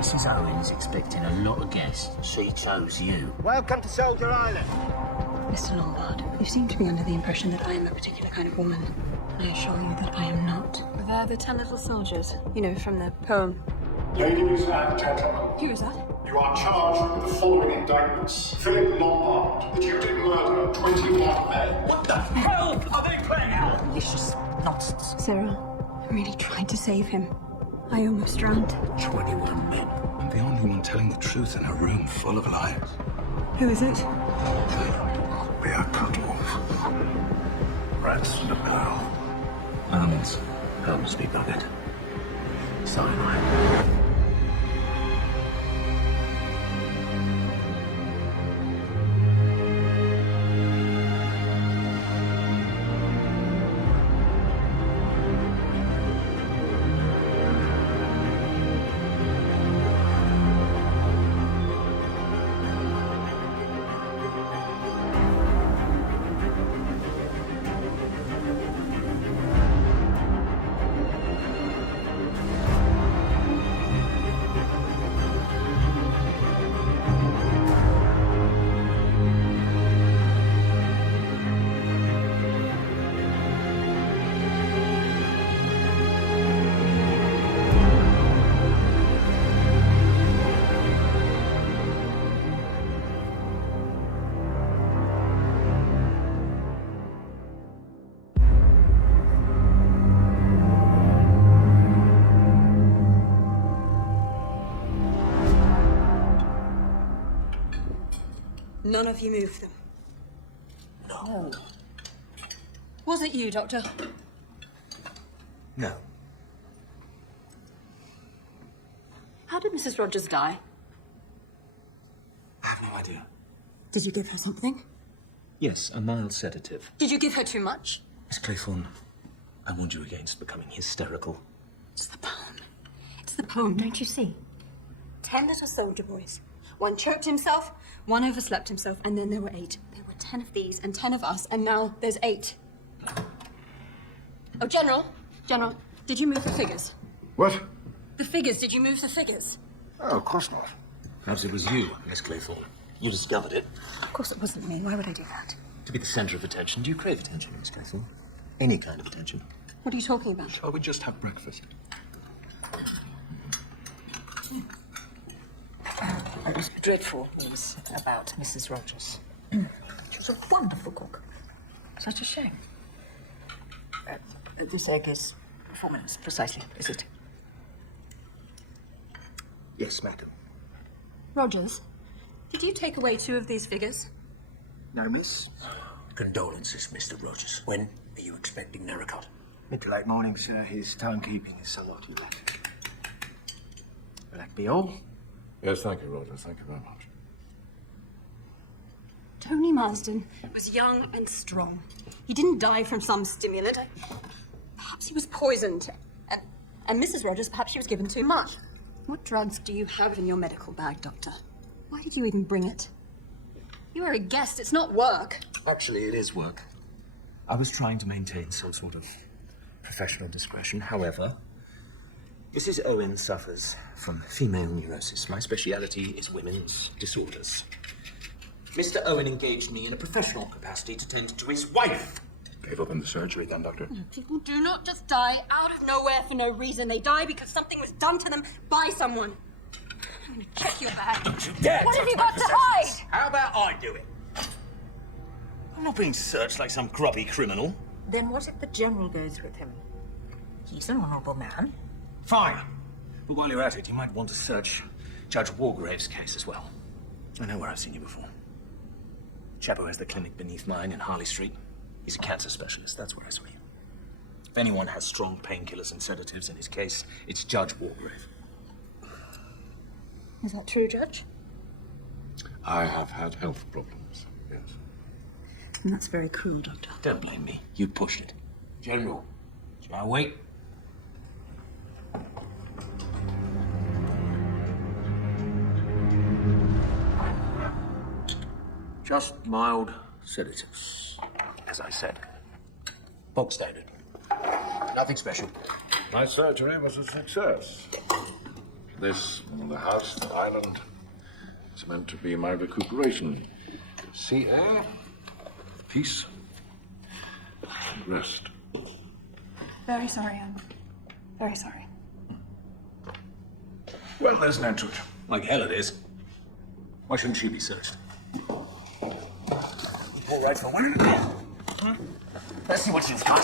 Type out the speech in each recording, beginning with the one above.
Mrs. Owen is expecting a lot of guests. She chose you. Welcome to Soldier Island. Mr. Lombard, you seem to be under the impression that I am a particular kind of woman. I assure you that I am not. They're the 10 little soldiers, you know, from the poem. Ladies and gentlemen, Who is that? you are charged with the following indictments. Philip Lombard, that you did murder 21 men. What the hell are they playing out? Malicious nonsense. Sarah, I really tried to save him. I almost drowned. 21 men. I'm the only one telling the truth in a room full of liars. Who is it? We are cut off. Rats to hell. Animals. Homes be buggered. So am I. None of you moved them. No. Was it you, Doctor? No. How did Mrs. Rogers die? I have no idea. Did you give her something? Yes, a mild sedative. Did you give her too much? Miss Claythorne, I warned you against becoming hysterical. It's the poem. It's the poem, don't you see? 10 little soldier boys. One choked himself, one overslept himself, and then there were 8. There were 10 of these and 10 of us, and now there's 8. Oh, General, did you move the figures? What? The figures, did you move the figures? Oh, of course not. Perhaps it was you, Miss Claythorne. You discovered it. Of course it wasn't me. Why would I do that? To be the centre of attention. Do you crave attention, Miss Claythorne? Any kind of attention. What are you talking about? Shall we just have breakfast? What was dreadful was about Mrs. Rogers. She was a wonderful cook. Such a shame. This egg is 4 minutes, precisely, is it? Yes, madam. Rogers, did you take away 2 of these figures? No, miss. Condolences, Mr. Rogers. When are you expecting Narracott? Mid to late morning, sir. His timekeeping is so lot too late. Will that be all? Yes, thank you, Roger. Thank you very much. Tony Marsden was young and strong. He didn't die from some stimulant. Perhaps he was poisoned. And Mrs. Rogers, perhaps she was given too much. What drugs do you have in your medical bag, Doctor? Why did you even bring it? You are a guest. It's not work. Actually, it is work. I was trying to maintain some sort of professional discretion. However, Mrs. Owen suffers from female neurosis. My speciality is women's disorders. Mr. Owen engaged me in a professional capacity to tend to his wife. Gave up in the surgery then, Doctor? People do not just die out of nowhere for no reason. They die because something was done to them by someone. I'm gonna check your bag. Don't you dare! What have you got to hide? How about I do it? I'm not being searched like some grubby criminal. Then what if the General goes with him? He's an honourable man. Fine. But while you're at it, you might want to search Judge Wargrave's case as well. I know where I've seen you before. Chapo has the clinic beneath mine in Harley Street. He's a cancer specialist. That's where I saw you. If anyone has strong painkillers and sedatives in his case, it's Judge Wargrave. Is that true, Judge? I have had health problems, yes. And that's very cruel, Doctor. Don't blame me. You pushed it. General, shall I wait? Just mild sedatives, as I said. Bog standard. Nothing special. My surgery was a success. This, the house, the island, is meant to be my recuperation. Sea air, peace, and rest. Very sorry, Anne. Very sorry. Well, there's an end to it. Like hell it is. Why shouldn't she be searched? All right for one. Let's see what she's got.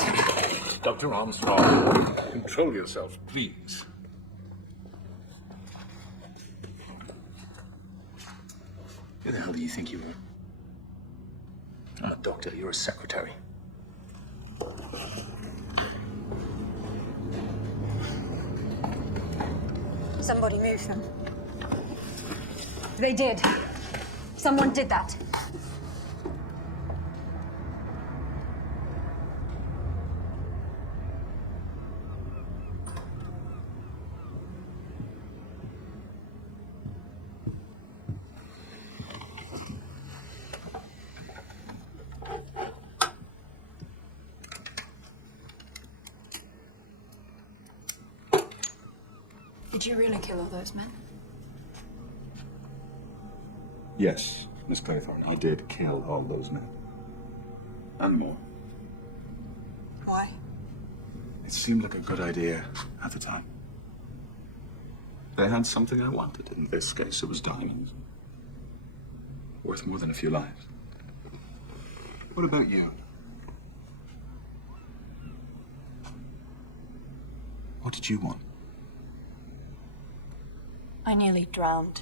Dr. Armstrong, control yourself, please. Who the hell do you think you are? I'm a doctor, you're a secretary. Somebody moved them. They did. Someone did that. Did you really kill all those men? Yes, Miss Claythorne, I did kill all those men. And more. Why? It seemed like a good idea at the time. They had something I wanted. In this case, it was diamonds. Worth more than a few lives. What about you? What did you want? I nearly drowned.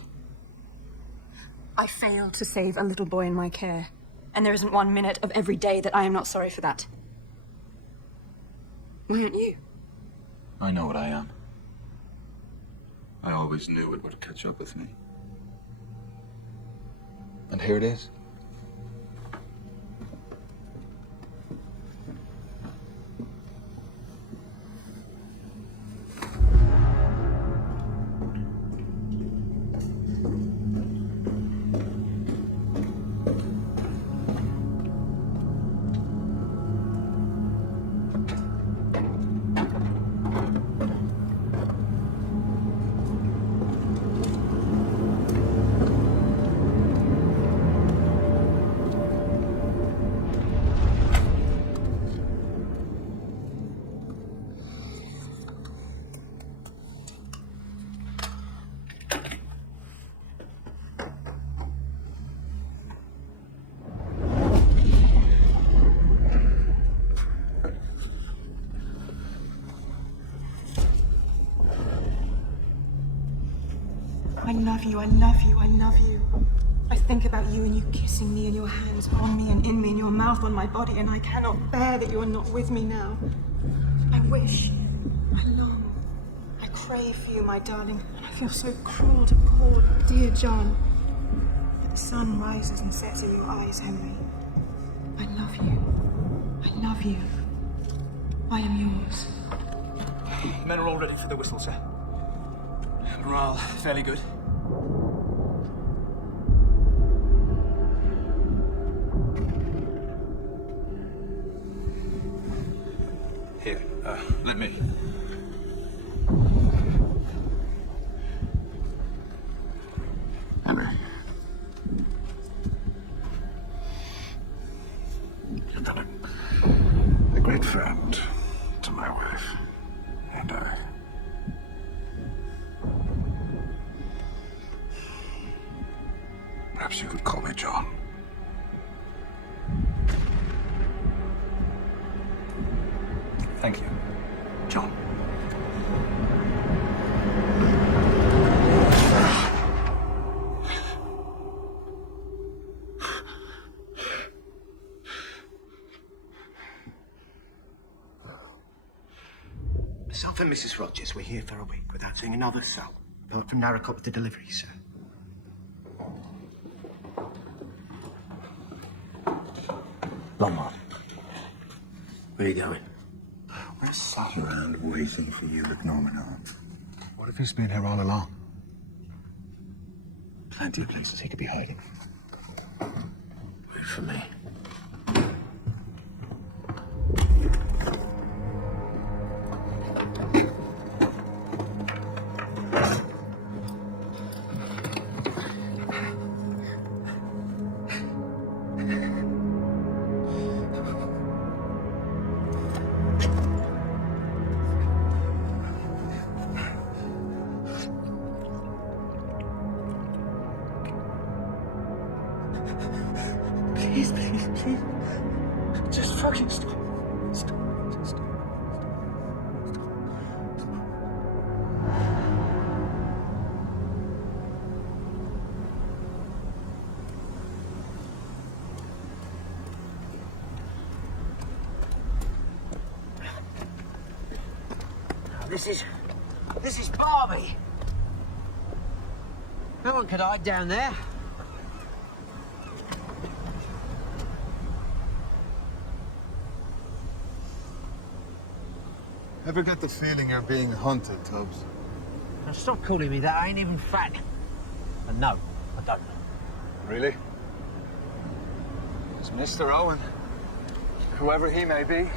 I failed to save a little boy in my care. And there isn't 1 minute of every day that I am not sorry for that. Why aren't you? I know what I am. I always knew it would catch up with me. And here it is. I love you, I love you, I love you. I think about you and you kissing me and your hands on me and in me and your mouth on my body, and I cannot bear that you are not with me now. I wish, I long, I crave for you, my darling. I feel so cruel to poor dear John. But the sun rises and sets in your eyes, Henry. I love you. I love you. I am yours. Men are all ready for the whistle, sir. Morale fairly good. Here, let me. Henry. You've been a great friend to my wife and I. Perhaps you could call me John. Thank you, John. Myself and Mrs. Rogers were here for a week without seeing another soul, apart from Narracop with the delivery, sir. Longmont. Where are you going? We're sat around waiting for you at Norman Arms. What if he's been here all along? Plenty of places he could be hiding. Wait for me. Please, please, please. Just fucking stop. Stop. Just stop. This is Barbie. No one could hide down there. Ever get the feeling you're being hunted, Tubbs? Now stop calling me that. I ain't even fat. And no, I don't. Really? It's Mr. Owen, whoever he may be,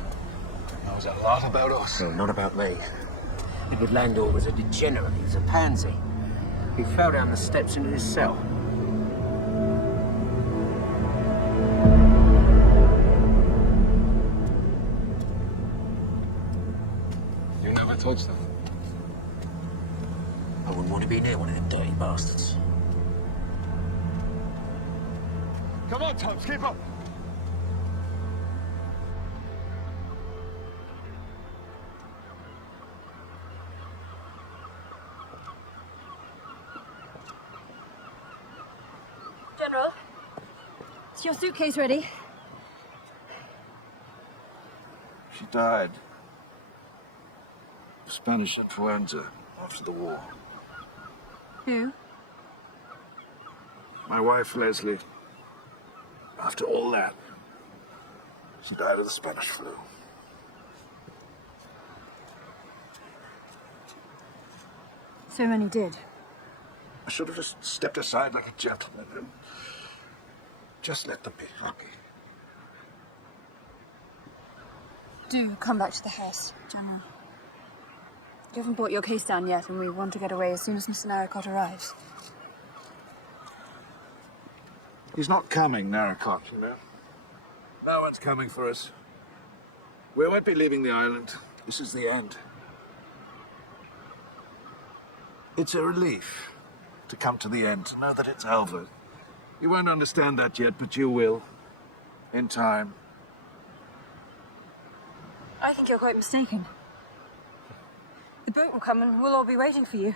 knows a lot about us. No, not about me. Edward Landor was a degenerate. He was a pansy. He fell down the steps into his cell. You never touched them. I wouldn't want to be near one of them dirty bastards. Come on, Tubbs, keep up. General, is your suitcase ready? She died of Spanish influenza after the war. Who? My wife, Leslie. After all that, she died of the Spanish flu. So many did. I should have just stepped aside like a gentleman and just let them be happy. Do come back to the house, General. You haven't brought your case down yet, and we want to get away as soon as Mr. Narracott arrives. He's not coming, Narracott, you know. No one's coming for us. We won't be leaving the island. This is the end. It's a relief to come to the end, to know that it's over. You won't understand that yet, but you will. In time. I think you're quite mistaken. The boat will come and we'll all be waiting for you.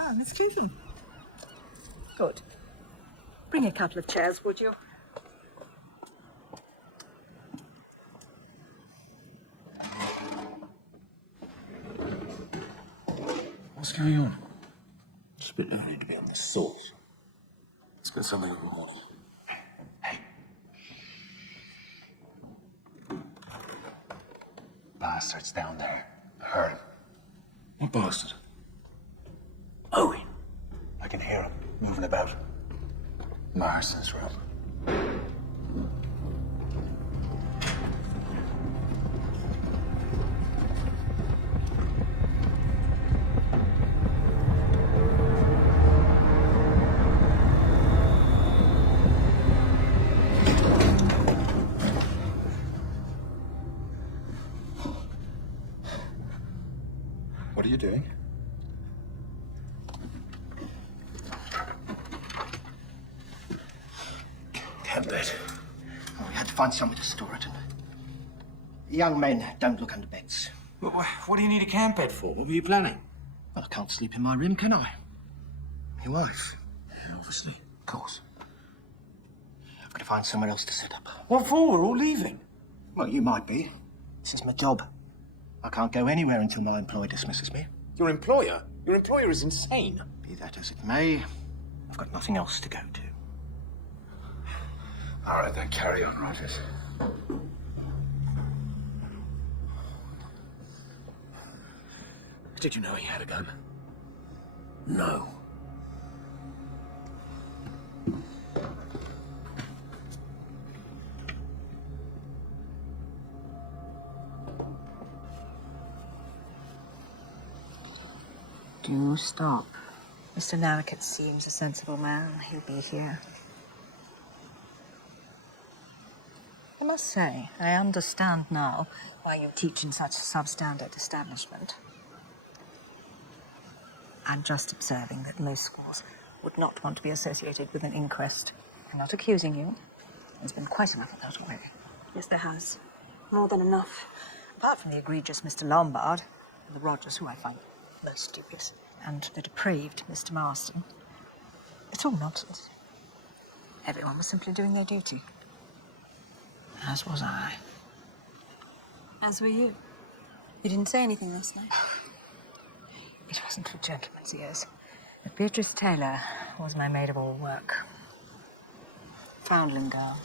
Ah, Miss Cleveland. Good. Bring a couple of chairs, would you? What's going on? It's a bit early to be on this salt. Let's get something in the morning. Hey. Bastard's down there. I heard him. What bastard? Owen. I can hear him moving about. Marston's room. What are you doing? Camp bed. Oh, we had to find somewhere to store it. Young men don't look under beds. But what do you need a camp bed for? What were you planning? Well, I can't sleep in my room, can I? Your wife? Yeah, obviously. Of course. I've got to find somewhere else to set up. What for? We're all leaving. Well, you might be. This is my job. I can't go anywhere until my employer dismisses me. Your employer? Your employer is insane. Be that as it may, I've got nothing else to go to. All right, then carry on, Rogers. Did you know he had a gun? No. Do stop. Mr. Narracott seems a sensible man. He'll be here. I must say, I understand now why you teach in such a substandard establishment. I'm just observing that most schools would not want to be associated with an inquest. I'm not accusing you. There's been quite enough of that already. Yes, there has. More than enough. Apart from the egregious Mr. Lombard, and the Rogers, who I find most dubious, and the depraved Mr. Marston, it's all nonsense. Everyone was simply doing their duty. As was I. As were you. You didn't say anything last night. It wasn't for gentlemen's ears. But Beatrice Taylor was my maid of all work. Foundling girl.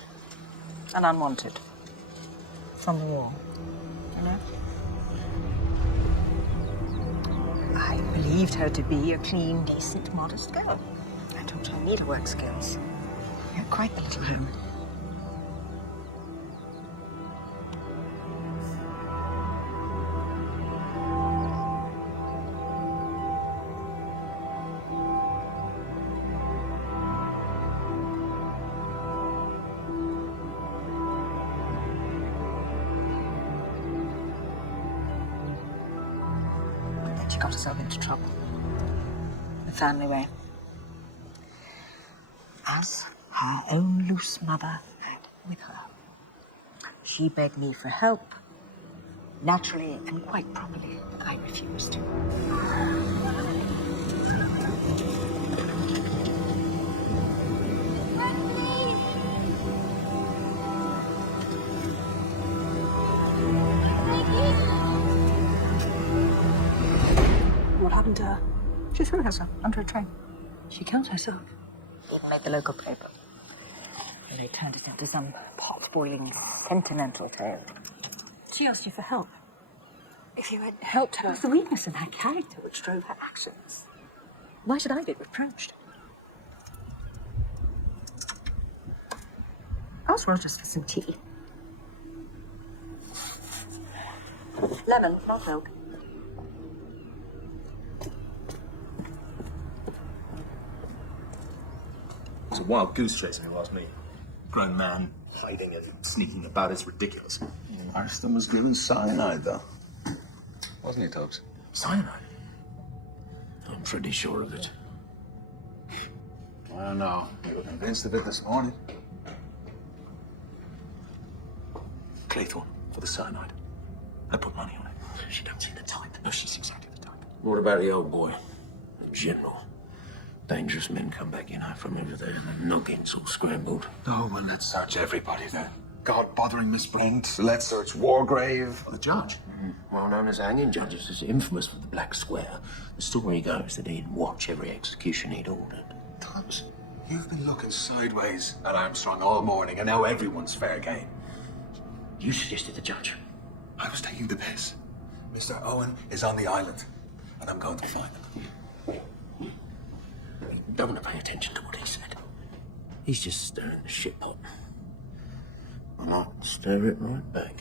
And unwanted. From the war. You know? I believed her to be a clean, decent, modest girl. I taught her needlework skills. She had quite the little room. She got herself into trouble. The family way. As her own loose mother had with her. She begged me for help. Naturally and quite properly, I refused. What happened to her? She threw herself under a train. She killed herself. Didn't make the local paper. And they turned it into some pot-boiling sentimental tale. She asked you for help. If you had Helped her. It was the weakness in her character which drove her actions. Why should I be reproached? Ask Rogers for some tea. Lemon, not milk. It's a wild goose chase, if you ask me. Grown man, hiding and sneaking about is ridiculous. Marston was given cyanide, though. Wasn't he, Tubbs? Cyanide? I'm pretty sure of it. I don't know. You were convinced of it this morning. Claythorne for the cyanide. I put money on it. She don't see the type. No, she's exactly the type. What about the old boy? The general. Dangerous men come back in from over there and the noggins all scrambled. Oh, well, let's search everybody then. God bothering Miss Brent. Let's search Wargrave. The judge. Well known as hanging judges, is infamous for the Black Square. The story goes that he'd watch every execution he'd ordered. Tubbs, you've been looking sideways at Armstrong all morning, and now everyone's fair game. You suggested the judge. I was taking the piss. Mr. Owen is on the island, and I'm going to find him. You don't want to pay attention to what he said. He's just stirring the shit pot. And I'll stir it right back.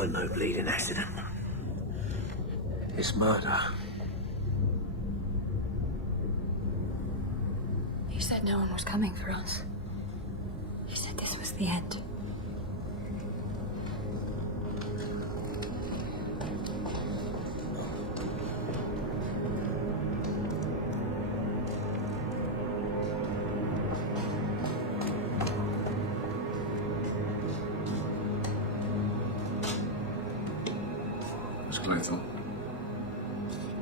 weren't no bleeding accident. It's murder. He said no one was coming for us. He said this was the end. Miss Claythorne.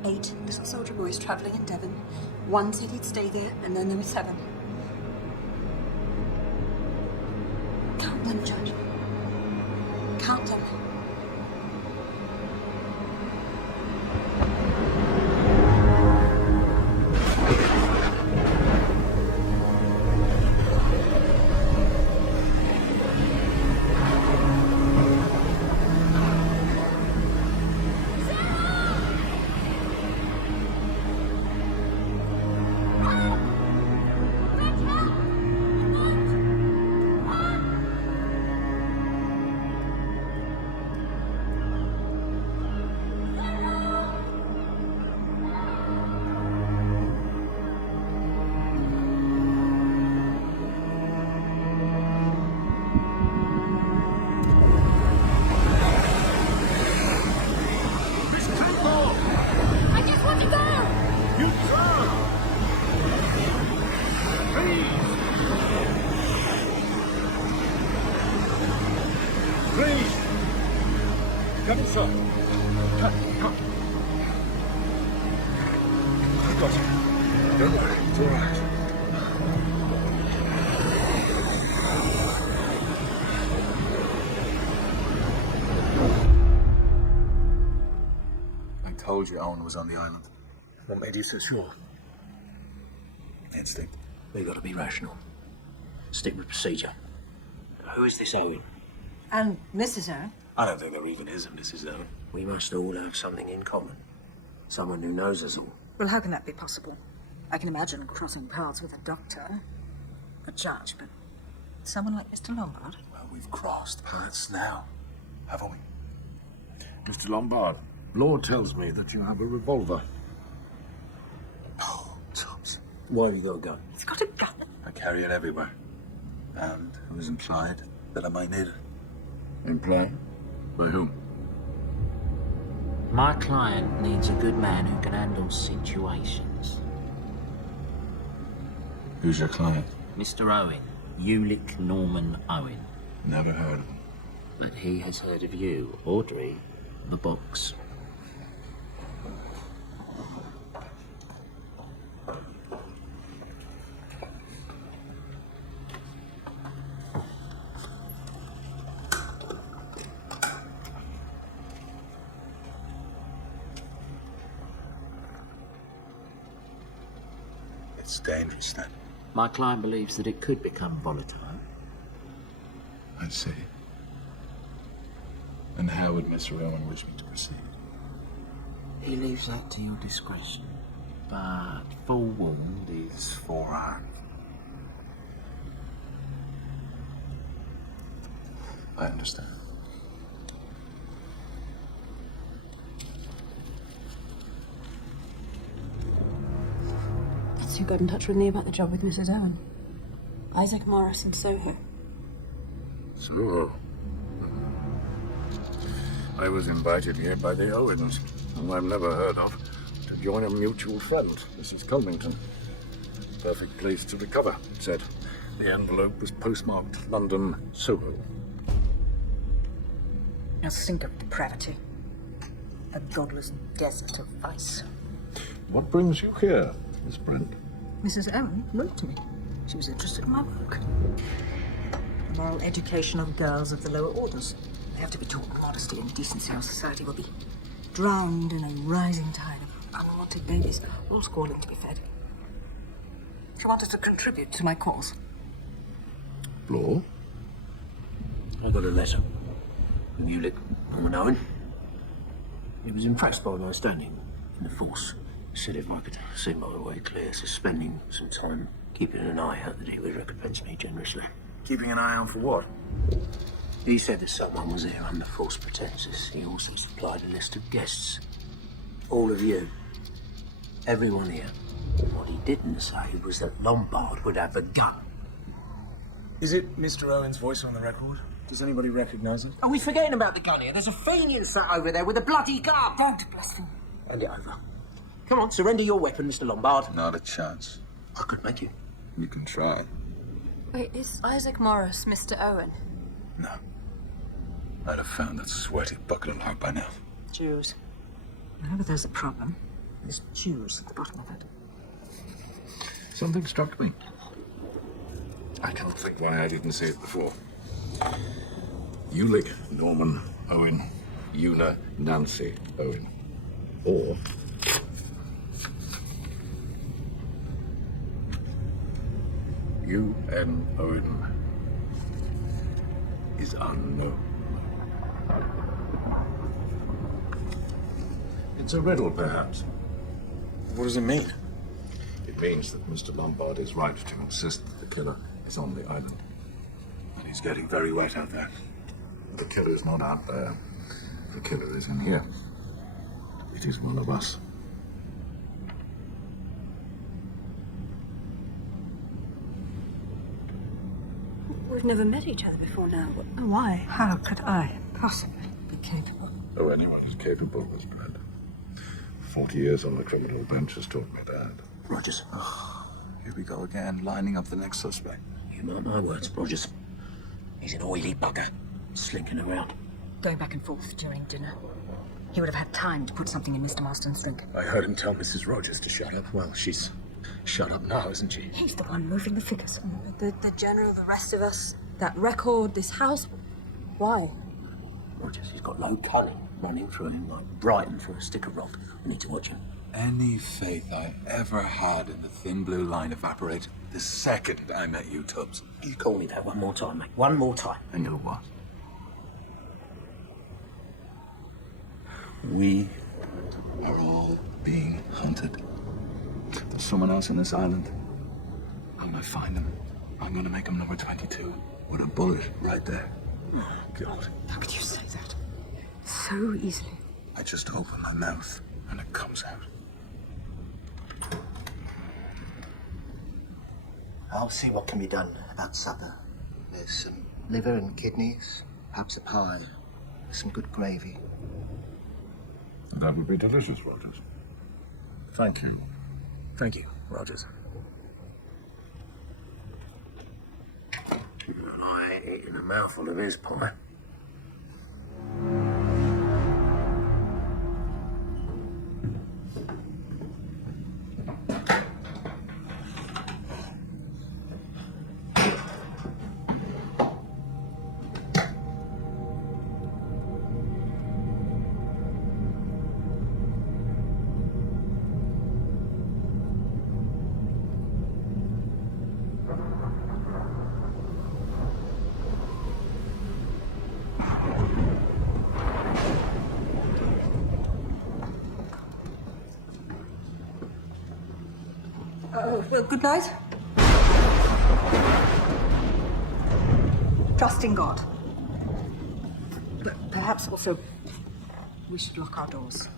8 little soldier boys travelling in Devon. One said he'd stay there, and then there were 7. Count them, Judge. Count them. Come, sir. Come. I've got it. Don't worry, it's all right. I told you Owen was on the island. What made you so sure? Instinct. We've got to be rational. Stick with procedure. Who is this Owen? And Mrs. Owen? I don't think there even is a Mrs. Owen. We must all have something in common. Someone who knows us all. Well, how can that be possible? I can imagine crossing paths with a doctor, a judge, but someone like Mr. Lombard? Well, we've crossed paths now, haven't we? Mr. Lombard, law tells me that you have a revolver. Oh, chops. Why have you got a gun? He's got a gun. I carry it everywhere. And it was implied that I might need it. Implied? By whom? My client needs a good man who can handle situations. Who's your client? Mr. Owen. Ulick Norman Owen. Never heard of him. But he has heard of you, Audrey, the box. It's dangerous, then. My client believes that it could become volatile. I see. And how would Mr. Owen wish me to proceed? He leaves that to your discretion. But forewarned is forearmed. I understand. That's who got in touch with me about the job with Mrs. Owen. Isaac Morris in Soho. So, I was invited here by the Owens, whom I've never heard of, to join a mutual friend, Mrs. Culmington. Perfect place to recover, it said. The envelope was postmarked London, Soho. Now think of depravity. A godless desert of vice. What brings you here, Miss Brent? Mrs. Owen wrote to me. She was interested in my work. The moral education of girls of the lower orders. They have to be taught modesty and decency, or society will be drowned in a rising tide of unwanted babies, all squalling to be fed. She wanted to contribute to my cause. Law? I got a letter from Ulick Norman Owen. He was impressed by my standing in the force. Said if I could see my way clear, suspending some time, keeping an eye out, that he would recompense me generously. Keeping an eye out for what? He said that someone was here under false pretenses. He also supplied a list of guests. All of you. Everyone here. What he didn't say was that Lombard would have a gun. Is it Mr. Owen's voice on the record? Does anybody recognize it? Are we forgetting about the gun here? There's a Fenian sat over there with a bloody gun. Don't blaspheme. Hand it over. Come on, surrender your weapon, Mr. Lombard. Not a chance. I could make you. You can try. Wait, is Isaac Morris Mr. Owen? No. I'd have found that sweaty bucket of heart by now. Jews. Whenever there's a problem, there's Jews at the bottom of it. Something struck me. I can't think why I didn't say it before. Ulick, Norman, Owen, Una, Nancy, Owen. Or U.N. Owen is unknown. It's a riddle, perhaps. What does it mean? It means that Mr. Lombard is right to insist that the killer is on the island. And he's getting very wet out there. The killer is not out there. The killer is in here. It is one of us. We've never met each other before now. Why? How could I possibly be capable? Oh, anyone is capable of this, Brad. 40 years on the criminal bench has taught me that. Rogers. Here we go again, lining up the next suspect. You mark my words, Rogers. He's an oily bugger, slinking around. Going back and forth during dinner. He would have had time to put something in Mr. Marston's drink. I heard him tell Mrs. Rogers to shut up. Well, she's shut up now, isn't she? He's the one moving the figures. The general, the rest of us, that record, this house. Why? Rogers, he's got low cunning running through him like Brighton through a stick of rock. We need to watch him. Any faith I ever had in the thin blue line evaporated the second I met you, Tubbs. You call me that one more time, mate. One more time. And you'll what? We are all being hunted. There's someone else on this island. I'm gonna find him. I'm gonna make him number 22 with a bullet right there. Oh, God. How could you say that? So easily. I just open my mouth and it comes out. I'll see what can be done about supper. There's some liver and kidneys, perhaps a pie, with some good gravy. That would be delicious, Rogers. Thank you. Thank you, Rogers. I ain't eating a mouthful of his pie. Well, good night. Trust in God. But perhaps also we should lock our doors.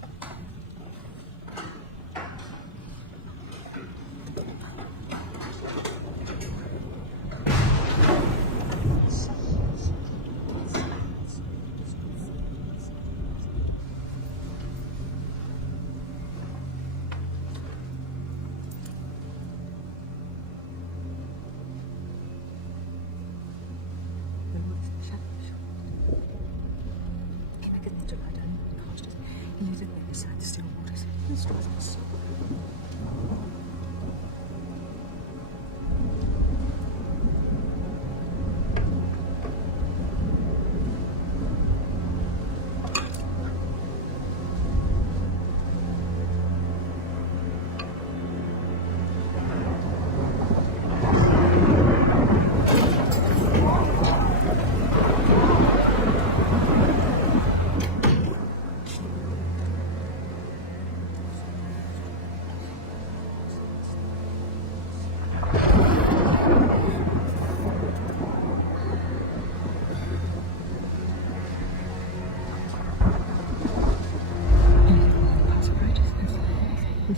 Yea,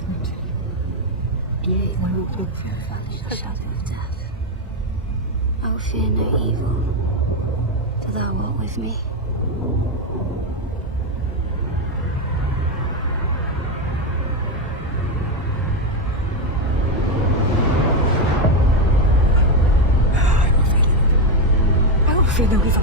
when we look for the valley of the shadow of death, I will fear no evil, for thou art with me. I will fear no evil.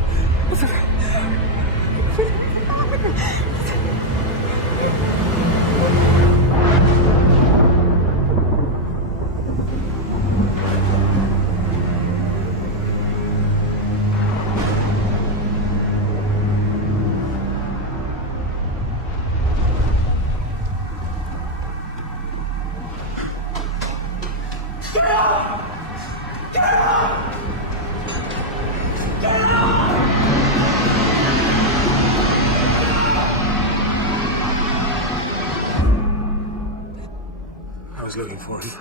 I was looking for him.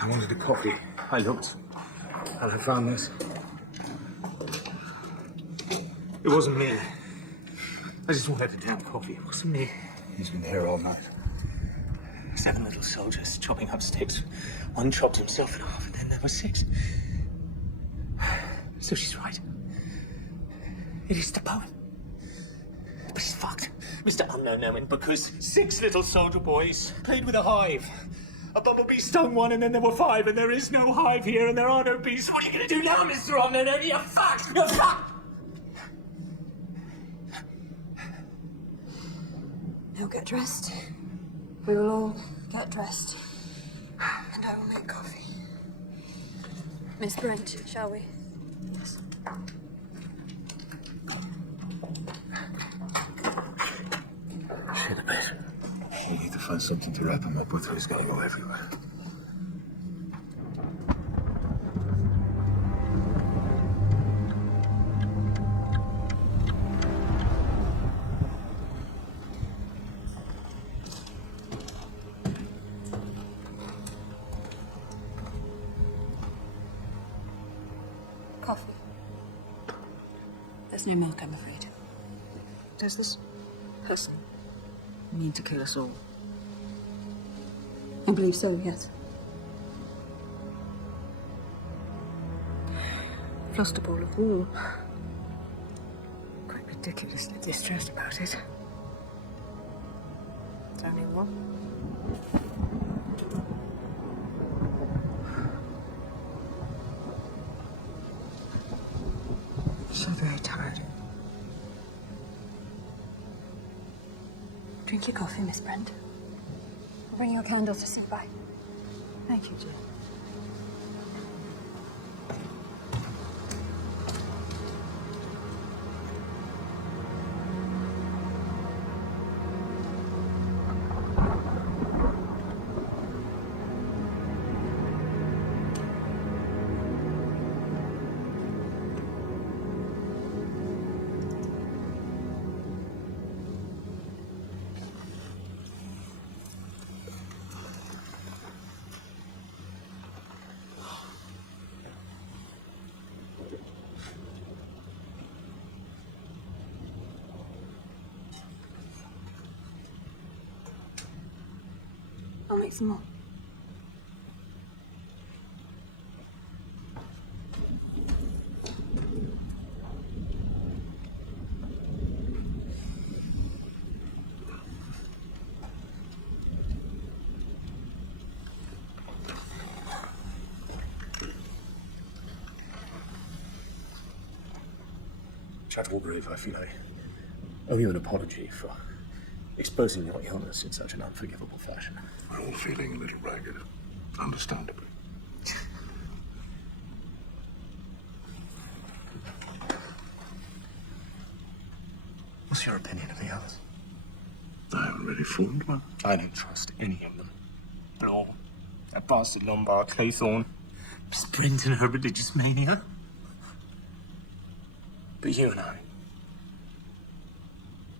I wanted a coffee. I looked, and I found this. It wasn't me. I just wanted a damn coffee. It wasn't me. He's been here all night. 7 little soldiers chopping up sticks. One chopped himself in half, and then there were 6. So she's right. It is the poem. But he's fucked, Mr. Unknown Knowing, because 6 little soldier boys played with a hive. A bumblebee stung one, and then there were 5, and there is no hive here, and there are no bees. What are you going to do now, Mr. Unknown Knowing? You're fucked! You're fucked! Now get dressed. We will all get dressed. And I will make coffee. Miss Brent, shall we? Yes. Shit a bit. We need to find something to wrap him up with, or he's gonna go everywhere. Coffee. There's no milk, I'm afraid. Does this person mean to kill us all? I believe so, yes. I've lost a ball of wool. Quite ridiculously distressed about it. It's only one. So very tired. Drink your coffee, Miss Brent. I'll bring you a candle to sit by. Thank you, Jane. I'll make some more. Chattergrave, I feel I owe you an apology for exposing your illness in such an unforgivable fashion. We're all feeling a little ragged, understandably. What's your opinion of the others? I haven't really formed one. I don't trust any of them. At all. That bastard Lombard, Claythorne, Miss Brent and her religious mania. But you and I,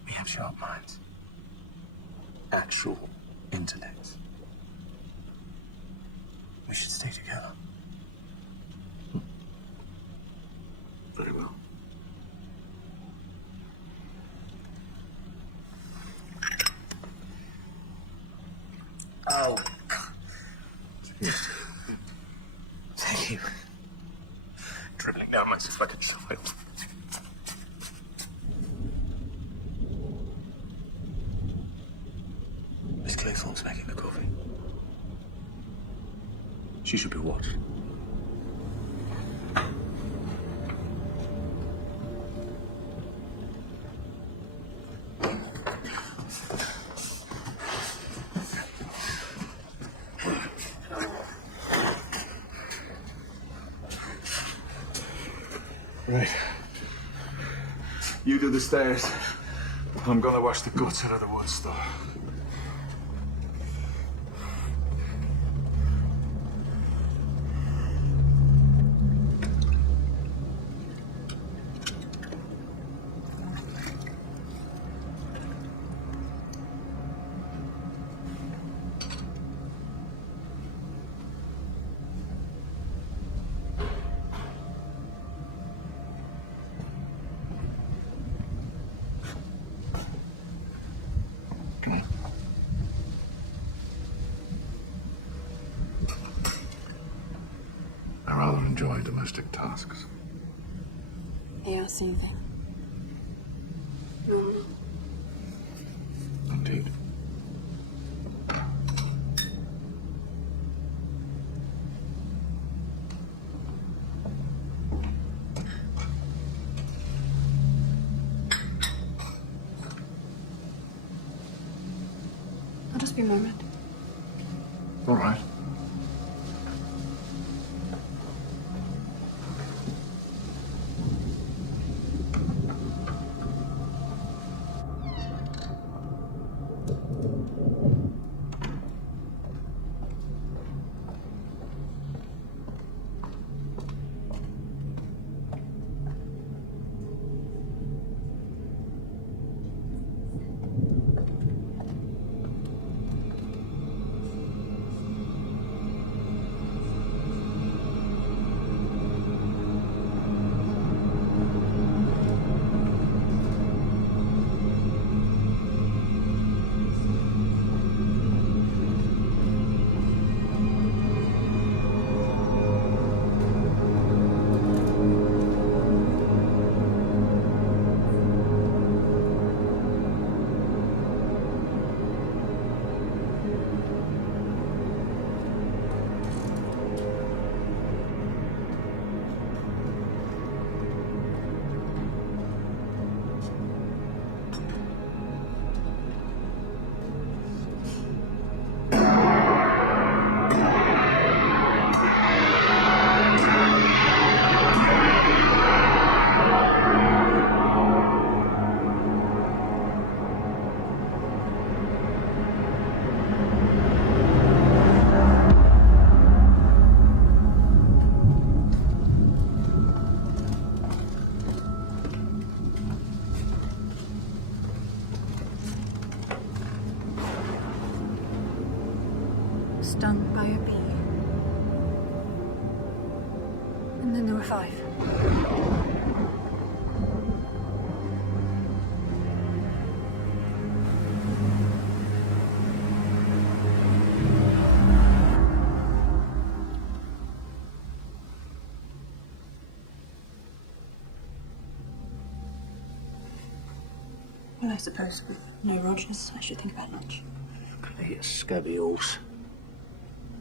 we have sharp minds. Actual intellects. We should stay together. Very well. Oh. Yes. Thank you. Dribbling down my suspected soil. Miss Claythorne's making the coffee. She should be watched. Right. You do the stairs. I'm gonna wash the guts out of the wood store. I rather enjoy domestic tasks. They are soothing. Indeed. I'll just be a moment. All right. Stung by a bee. And then there were 5. Well, I suppose with no Rogers, I should think about lunch. You scabby horse.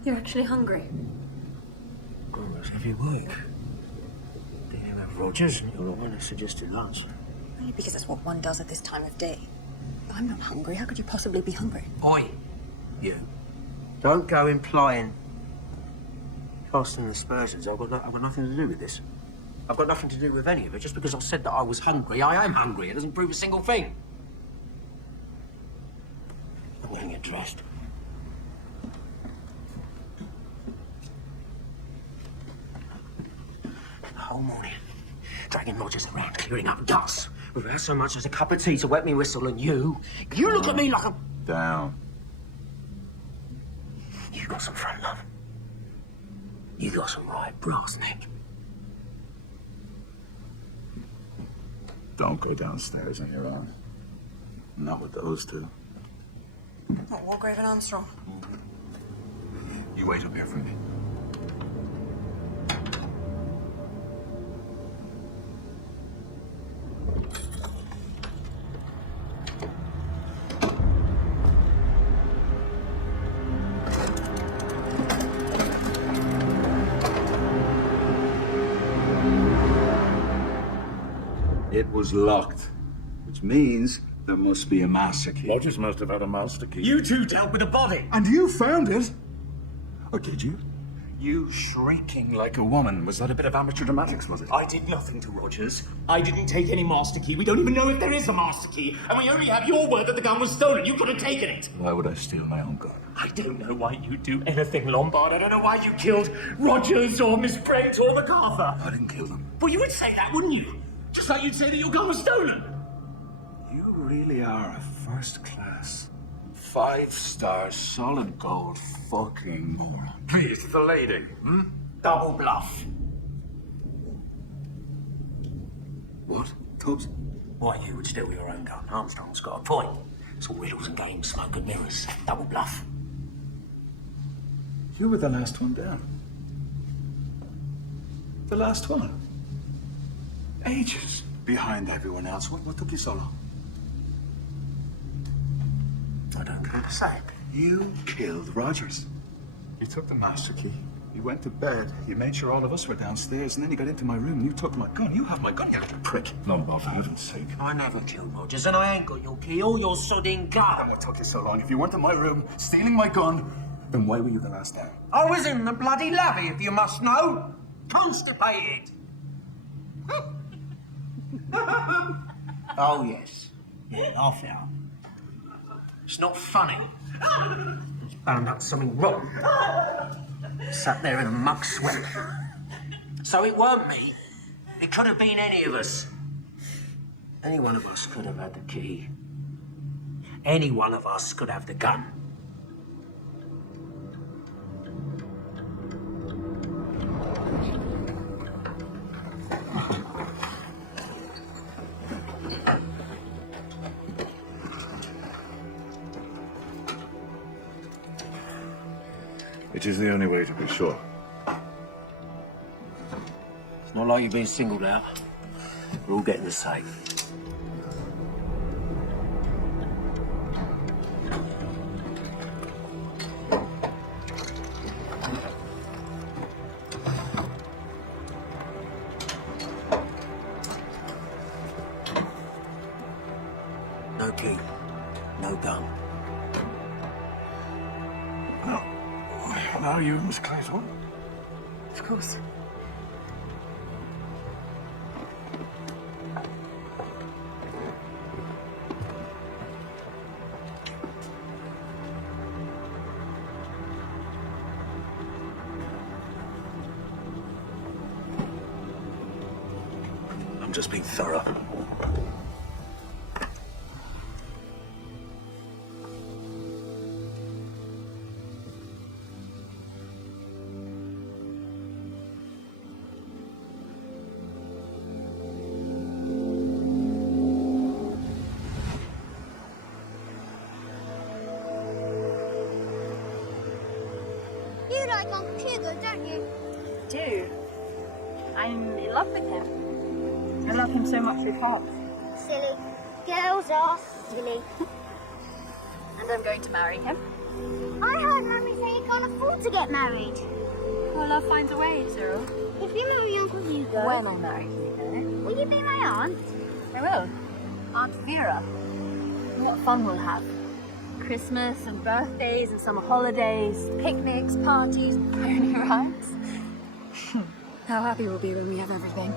You're actually hungry. God, that's heavy work. Didn't you have Rogers and you're the one who suggested lunch? Only because that's what one does at this time of day. I'm not hungry. How could you possibly be hungry? Oi, you. Don't go implying casting aspersions. I've got nothing to do with this. I've got nothing to do with any of it. Just because I said that I was hungry, I am hungry. It doesn't prove a single thing. I'm going to get dressed. The whole morning, dragging Rogers around, clearing up guts, without so much as a cup of tea to wet me whistle, and you look at me like a... Down. You got some front, love. You got some right brass neck. Don't go downstairs on your own. Not with those two. What, Wargrave and Armstrong? You wait up here for me. It was locked, which means there must be a master key. Rogers must have had a master key. You two dealt with the body. And you found it? Or did you? You shrieking like a woman. Was that a bit of amateur dramatics, was it? I did nothing to Rogers. I didn't take any master key. We don't even know if there is a master key. And we only have your word that the gun was stolen. You could have taken it. Why would I steal my own gun? I don't know why you'd do anything, Lombard. I don't know why you killed Rogers or Miss Brent or MacArthur. I didn't kill them. Well, you would say that, wouldn't you? Just like you'd say that your gun was stolen. You really are a first-class, 5-star, solid gold fucking moron. Please, the lady. Double bluff. What? Tubbs? Why you would steal your own gun? Armstrong's got a point. It's all riddles and games, smoke and mirrors. Double bluff. You were the last one down. The last one. Ages behind everyone else. What took you so long? I don't care to say. You killed Rogers. You took the master key. You went to bed. You made sure all of us were downstairs, and then you got into my room and you took my gun. You have my gun, you little prick. Lombard, for heaven's sake. I never killed Rogers, and I ain't got your key or your sodding gun. What took you so long? If you weren't in my room, stealing my gun, then why were you the last down? I was in the bloody lobby, if you must know. Constipated. Oh, yes. Yeah, I fell. It's not funny. It's bound up something wrong. Sat there in a muck sweat. So it weren't me. It could have been any of us. Any one of us could have had the key. Any one of us could have the gun. It is the only way to be sure. It's not like you've been singled out. We're all getting the same. No key, no gun. Now you, Miss Claythorne. Of course. I'm just being thorough. You like Uncle Hugo, don't you? Do. I'm in love with him. I love him so much with heart. Silly. Girls are silly. And I'm going to marry him. I heard Mummy say you can't afford to get married. Well, love finds a way, Cyril. If you marry Uncle Hugo... When I marry Hugo. Will you be my aunt? I will. Aunt Vera. What fun we'll have. Christmas and birthdays and summer holidays, picnics, parties, pony rides. How happy we'll be when we have everything.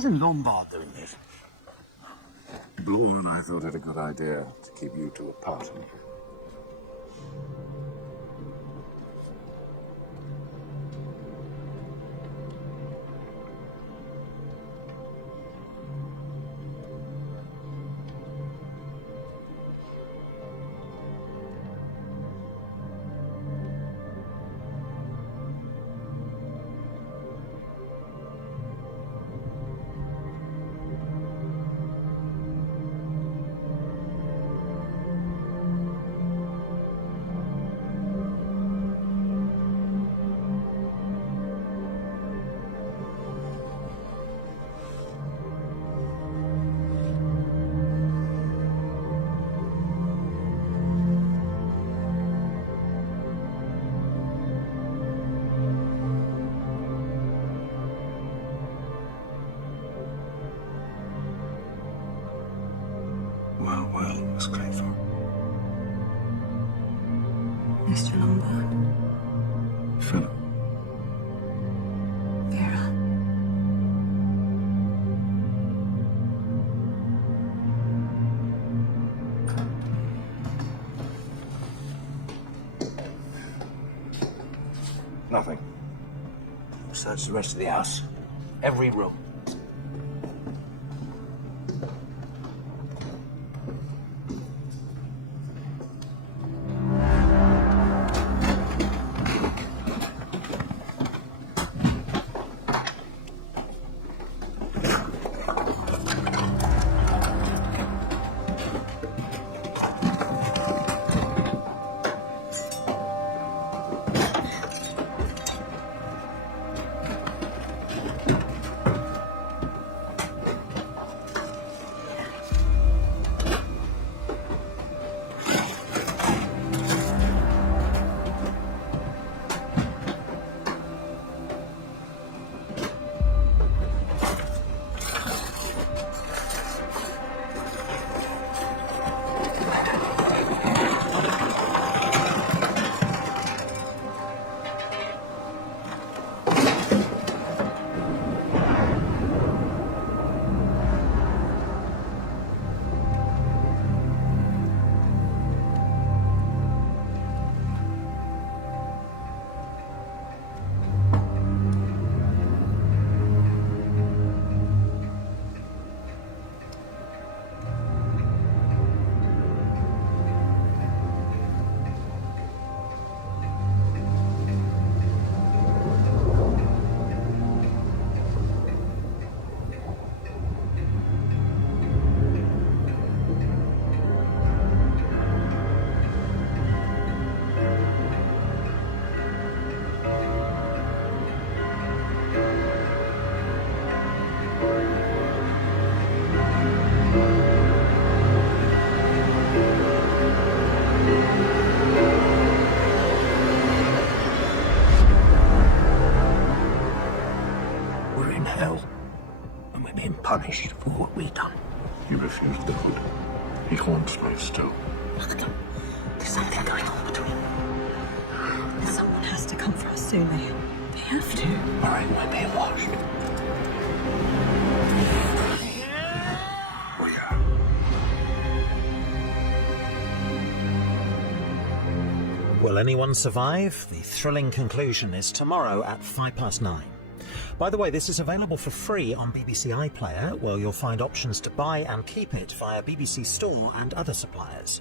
Cousin Lombard doing this? Bloor and I thought it a good idea to keep you two apart. Well, Miss Claythorne. Mr. Lombard. Philip. Vera. Nothing. Search the rest of the house. Every room. punished for what we've done. He refused the hood. He haunts me still. There's something going on between them. Someone has to come for us soon. They have to. All right, we're being watched. Will anyone survive? The thrilling conclusion is tomorrow at 9:05. By the way, this is available for free on BBC iPlayer, where you'll find options to buy and keep it via BBC Store and other suppliers.